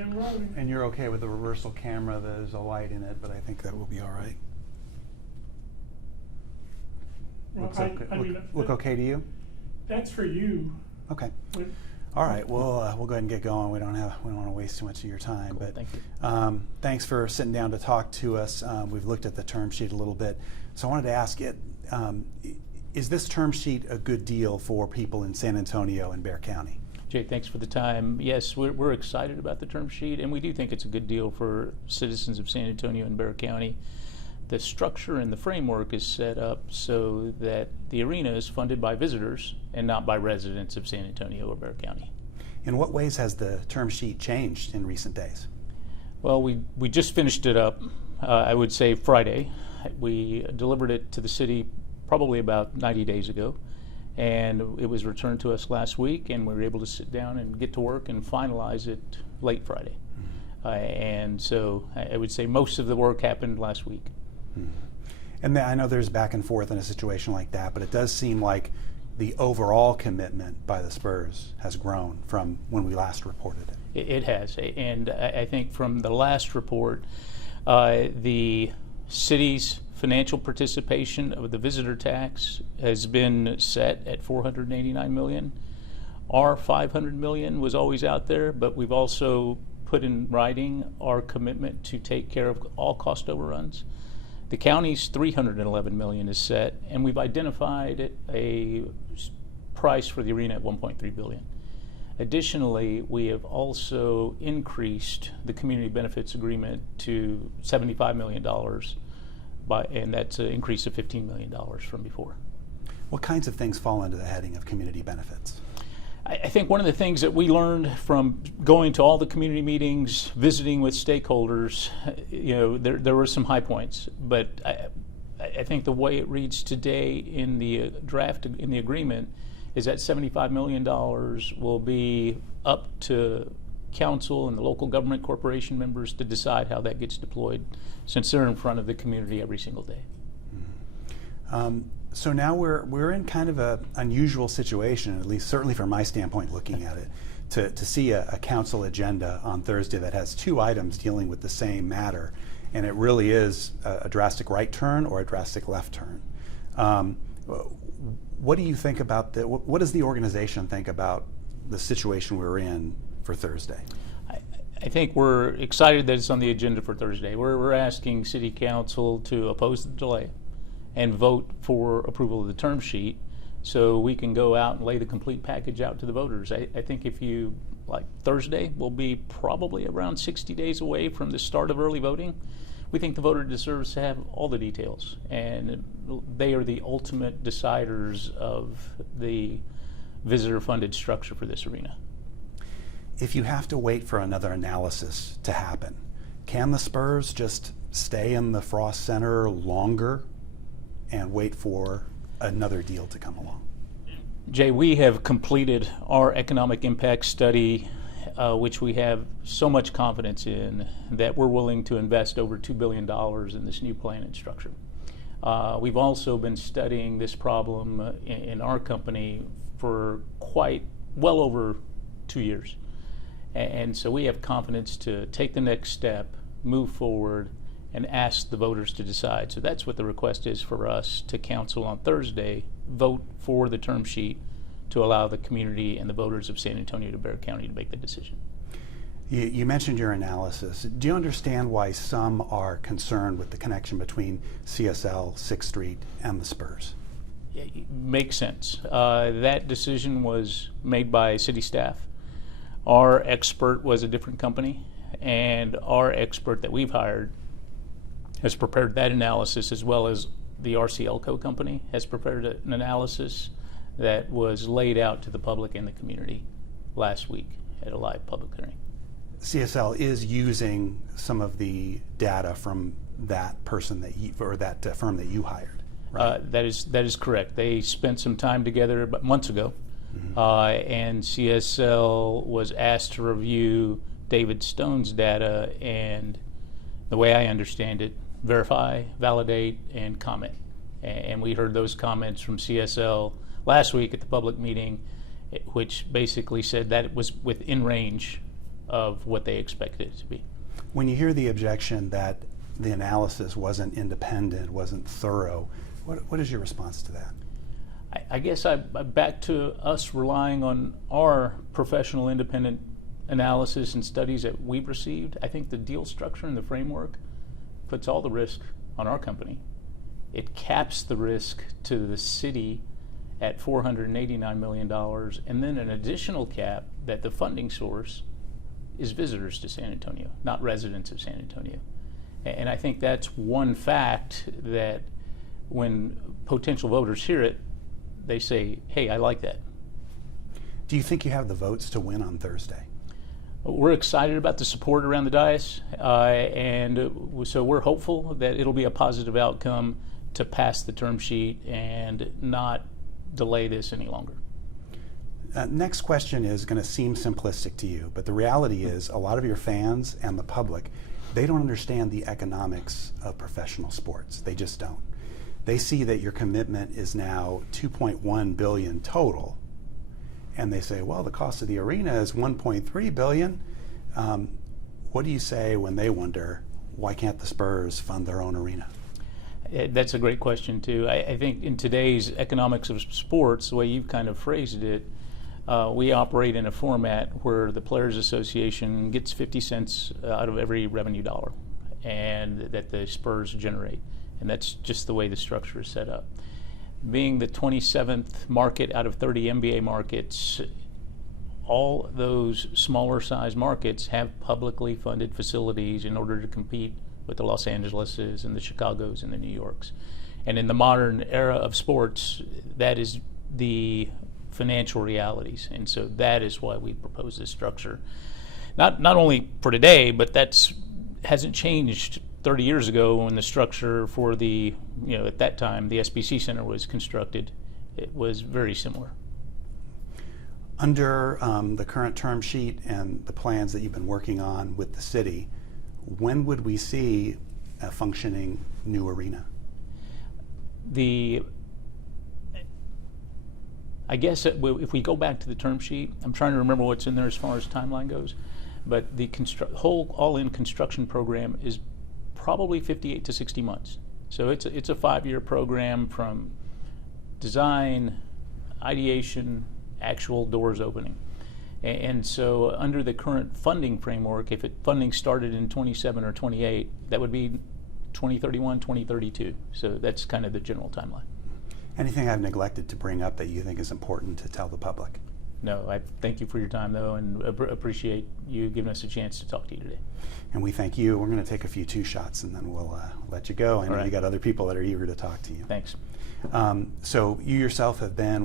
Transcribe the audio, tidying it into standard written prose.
and rolling. And you're okay with the reversal camera? There's a light in it, but I think that will be all right. Well, Looks look okay to you? That's for you. Okay. But All right. We'll go ahead and get going. We don't want to waste too much of your time. Cool, but thank you. Thanks for sitting down to talk to us. We've looked at the term sheet a little bit, so I wanted to ask it. Is this term sheet a good deal for people in San Antonio and Bexar County? Jay, thanks for the time. Yes, we're excited about the term sheet, and we do think it's a good deal for citizens of San Antonio and Bexar County. The structure and the framework is set up so that the arena is funded by visitors and not by residents of San Antonio or Bexar County. In what ways has the term sheet changed in recent days? Well, we just finished it up, I would say Friday. We delivered it to the city probably about 90 days ago, and it was returned to us last week, and we were able to sit down and get to work and finalize it late Friday. And so I would say most of the work happened last week. And I know there's back and forth in a situation like that, but it does seem like the overall commitment by the Spurs has grown from when we last reported it. It has, and I think from the last report, the city's financial participation of the visitor tax has been set at $489 million. Our $500 million was always out there, but we've also put in writing our commitment to take care of all cost overruns. The county's $311 million is set, and we've identified a price for the arena at $1.3 billion. Additionally, we have also increased the community benefits agreement to $75 million, and that's an increase of $15 million from before. What kinds of things fall under the heading of community benefits? I think one of the things that we learned from going to all the community meetings, visiting with stakeholders, there were some high points, but I think the way it reads today in the draft, in the agreement, is that $75 million will be up to council and the local government corporation members to decide how that gets deployed, since they're in front of the community every single day. So now we're in kind of an unusual situation, at least certainly from my standpoint looking at it, to see a council agenda on Thursday that has two items dealing with the same matter, and it really is a drastic right turn or a drastic left turn. What do you think about what does the organization think about the situation we're in for Thursday? I think we're excited that it's on the agenda for Thursday. We're asking City Council to oppose the delay and vote for approval of the term sheet so we can go out and lay the complete package out to the voters. I think if you, like Thursday, will be probably around 60 days away from the start of early voting. We think the voter deserves to have all the details, and they are the ultimate deciders of the visitor-funded structure for this arena. If you have to wait for another analysis to happen, can the Spurs just stay in the Frost Center longer and wait for another deal to come along? Jay, we have completed our economic impact study, which we have so much confidence in that we're willing to invest over $2 billion in this new plan and structure. We've also been studying this problem in our company for quite well over 2 years. And so we have confidence to take the next step, move forward, and ask the voters to decide. So that's what the request is for us to council on Thursday, vote for the term sheet to allow the community and the voters of San Antonio to Bexar County to make the decision. You mentioned your analysis. Do you understand why some are concerned with the connection between CSL, 6th Street, and the Spurs? It makes sense. That decision was made by city staff. Our expert was a different company, and our expert that we've hired has prepared that analysis, as well as the RCLCO company has prepared an analysis that was laid out to the public and the community last week at a live public hearing. CSL is using some of the data from that person or that firm that you hired, right? That is correct. They spent some time together about months ago, and CSL was asked to review David Stone's data and, the way I understand it, verify, validate, and comment. And we heard those comments from CSL last week at the public meeting, which basically said that it was within range of what they expected it to be. When you hear the objection that the analysis wasn't independent, wasn't thorough, what is your response to that? I guess I back to us relying on our professional independent analysis and studies that we've received. I think the deal structure and the framework puts all the risk on our company. It caps the risk to the city at $489 million, and then an additional cap that the funding source is visitors to San Antonio, not residents of San Antonio. And I think that's one fact that when potential voters hear it, they say, hey, I like that. Do you think you have the votes to win on Thursday? We're excited about the support around the dais, and so we're hopeful that it'll be a positive outcome to pass the term sheet and not delay this any longer. Next question is going to seem simplistic to you, but the reality is a lot of your fans and the public, they don't understand the economics of professional sports. They just don't. They see that your commitment is now $2.1 billion total, and they say, well, the cost of the arena is $1.3 billion. What do you say when they wonder, why can't the Spurs fund their own arena? That's a great question, too. I think in today's economics of sports, the way you've kind of phrased it, we operate in a format where the Players Association gets 50 cents out of every revenue dollar and that the Spurs generate. And that's just the way the structure is set up. Being the 27th market out of 30 NBA markets, all those smaller size markets have publicly funded facilities in order to compete with the Los Angeleses and the Chicagos and the New Yorks. And in the modern era of sports, that is the financial realities. And so that is why we propose this structure. Not only for today, but that's hasn't changed 30 years ago when the structure for the, at that time, the SBC Center was constructed. It was very similar. Under the current term sheet and the plans that you've been working on with the city, when would we see a functioning new arena? I guess if we go back to the term sheet, I'm trying to remember what's in there as far as timeline goes, but the whole all-in construction program is probably 58 to 60 months. So it's a 5-year program from design, ideation, actual doors opening. And so under the current funding framework, if funding started in 27 or 28, that would be 2031, 2032. So that's kind of the general timeline. Anything I've neglected to bring up that you think is important to tell the public? No, I thank you for your time, though, and appreciate you giving us a chance to talk to you today. And we thank you. We're going to take a few two shots, and then we'll let you go. I know you got other people that are eager to talk to you. Thanks. So you yourself have been